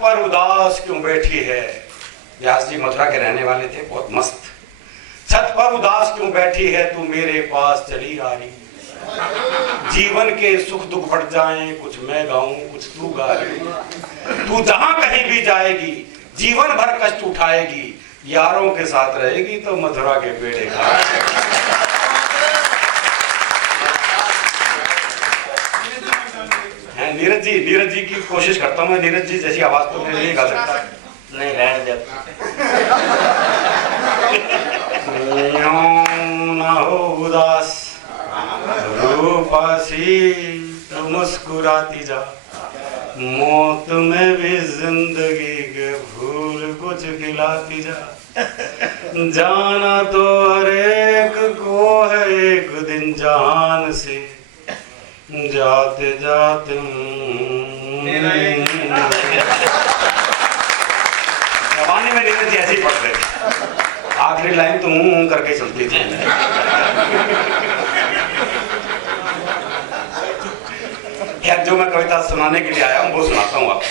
पर उदास क्यों बैठी है। व्यास जी मथुरा के रहने वाले थे, बहुत मस्त। छत पर उदास क्यों बैठी है, तू मेरे पास चली आ रही। जीवन के सुख दुख बढ़ जाएं, कुछ मैं गाऊं कुछ तू गा रही। तू जहां कहीं भी जाएगी, जीवन भर कष्ट उठाएगी, यारों के साथ रहेगी तो मथुरा के पेड़े खाएगी। नीरज जी की कोशिश करता हूँ मैं। नीरज जी जैसी आवाज तो मैं नहीं गा सकता। नहीं रहने दे। ना हो उदास रूपासी, तो मुस्कुराती जा। मौत में भी जिंदगी के फूल कुछ खिलाती जा। जाना तो हर एक को है एक दिन जान से, जाते जाते जमाने में नीरज जी ऐसे ही पढ़ते थे। आखिरी लाइन तो करके चलती थी। खैर जो मैं कविता सुनाने के लिए आया हूँ वो सुनाता हूँ आपको।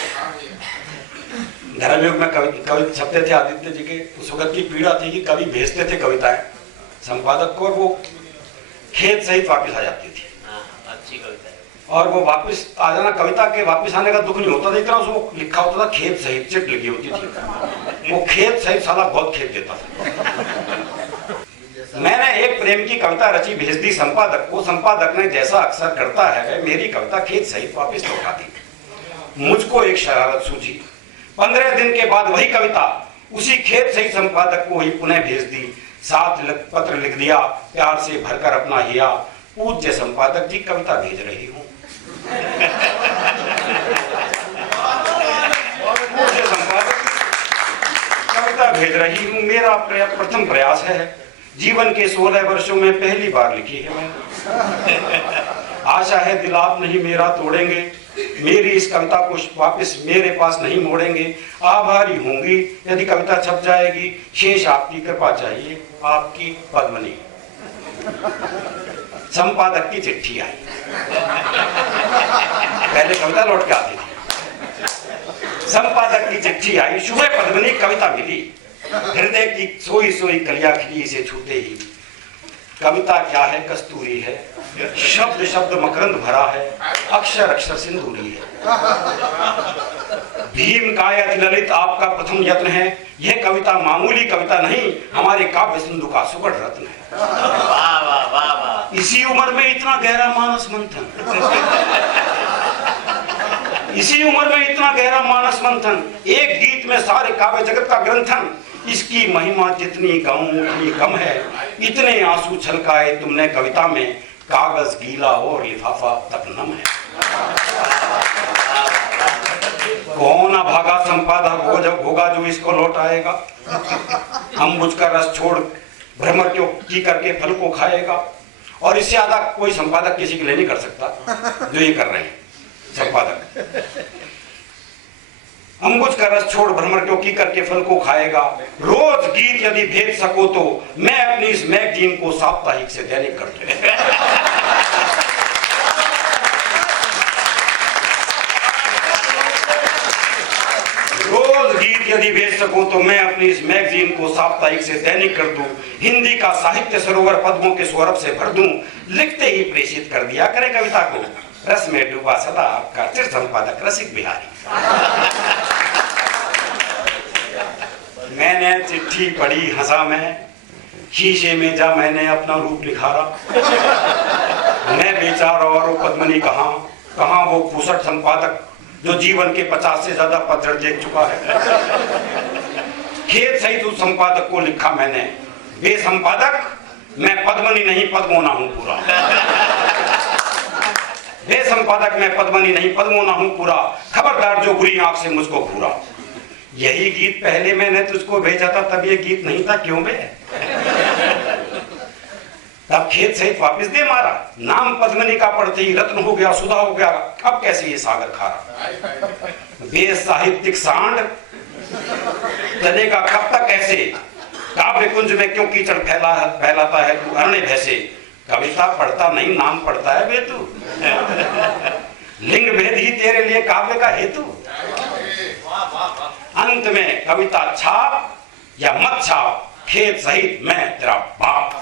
धर्मयुग में कवि छपते थे आदित्य जी के। उस वक्त की पीड़ा थी कि कवि भेजते थे कविताएं संपादक को, और वो खेत सहित वापस आ जाती थी। अच्छी कविता है। और वो वापस आ जाना, कविता के वापस आने का दुख नहीं होता था इतना, उसको लिखा होता था खेत सहित, चिट लगी होती थी। वो खेत सहित साला बहुत खेत देता था। मैंने एक प्रेम की कविता रची, भेज दी संपादक को। संपादक ने जैसा अक्सर करता है मेरी कविता खेत सहित वापस लौटा दी। मुझको एक शरारत सूझी। 15 दिन के बाद वही कविता उसी खेत सहित संपादक को ही पुनः भेज दी। 7 पत्र लिख दिया, प्यार से भरकर अपना हिया। पूज्य संपादक जी कविता भेज रही हूँ। पूज्य संपादक कविता भेज रही हूँ। मेरा प्रथम प्रयास है, जीवन के 16 वर्षों में पहली बार लिखी है मैंने। आशा है दिल आप नहीं मेरा तोड़ेंगे, मेरी इस कविता को वापस मेरे पास नहीं मोड़ेंगे। आभारी होंगी यदि कविता छप जाएगी, शेष आपकी कृपा चाहिए, आपकी पद्मनी। संपादक की चिट्ठी आई। पहले कविता लौट के आती थी। संपादक की चिट्ठी आई, शुभ पद्मनी कविता मिली। हृदय की सोई सोई कलियां खिली इसे छूते ही। कविता क्या है, कस्तूरी है, शब्द शब्द मकरंद भरा है, अक्षर अक्षर सिंदूरी है। भीम काय अति ललित आपका प्रथम यत्न है। यह कविता मामूली कविता नहीं, हमारे काव्य सिंधु का सुगढ़ रत्न है। वाह वाह वाह वाह। इसी उम्र में इतना गहरा मानस मंथन, इसी उम्र में इतना गहरा मानस मंथन, एक गीत में सारे काव्य जगत का ग्रंथन। इसकी महिमा जितनी गाऊं उतनी कम है। इतने आंसू छलकाए तुमने कविता में, कागज गीला और लिफाफा तक नम है। कौन अभागा संपादक होगा जो इसको लौटाएगा। अम्बुज का रस छोड़ भ्रमर की करके फल को खाएगा। और इससे ज्यादा कोई संपादक किसी के लिए नहीं कर सकता जो ये कर रहे हैं संपादक। अम्बुज का रस छोड़ भ्रमर क्यों की करके फल को खाएगा। रोज गीत यदि भेज सको तो मैं अपनी इस मैगजीन को साप्ताहिक से दैनिक कर दूं। रोज गीत यदि भेज सको तो मैं अपनी इस मैगजीन को साप्ताहिक से दैनिक कर दूं। हिंदी का साहित्य सरोवर पद्मों के सौरभ से भर दूं। लिखते ही प्रेषित कर दिया करे कविता को, रस में डूबा सदा आपका चिर संपादक रसिक बिहारी। मैंने चिट्ठी पढ़ी हंसा मैं, शीशे में जा मैंने अपना रूप निखारा। मैं बेचारा और पद्मनी कहाँ वो फुसट संपादक जो जीवन के 50 से ज्यादा पतझड़ देख चुका है। खेत सहित उस संपादक को लिखा मैंने, बे संपादक मैं पद्मनी नहीं पद्मोना हूं पूरा। बे संपादक मैं पद्मनी नहीं पद्मोना हूं पूरा, खबरदार जो बुरी आंख से मुझको घूरा। यही गीत पहले मैंने तुझको भेजा था, तब ये गीत नहीं था क्यों बे। तब खेत सहित वापस दे मारा। नाम पद्मनी का पढ़ते ही रत्न हो गया, सुधा हो गया, अब कैसे ये सागर खारा। बे साहित्यिक सांड चलेगा कब तक ऐसे, काव्य कुंज में क्यों कीचड़ फैलाता है तू अरण्य भैसे। कविता पढ़ता नहीं नाम पढ़ता है बे तू। लिंग भेद ही तेरे लिए काव्य का हेतु। अंत में कविता छाप या मत छाप, खेत सहित मैं तेरा बाप।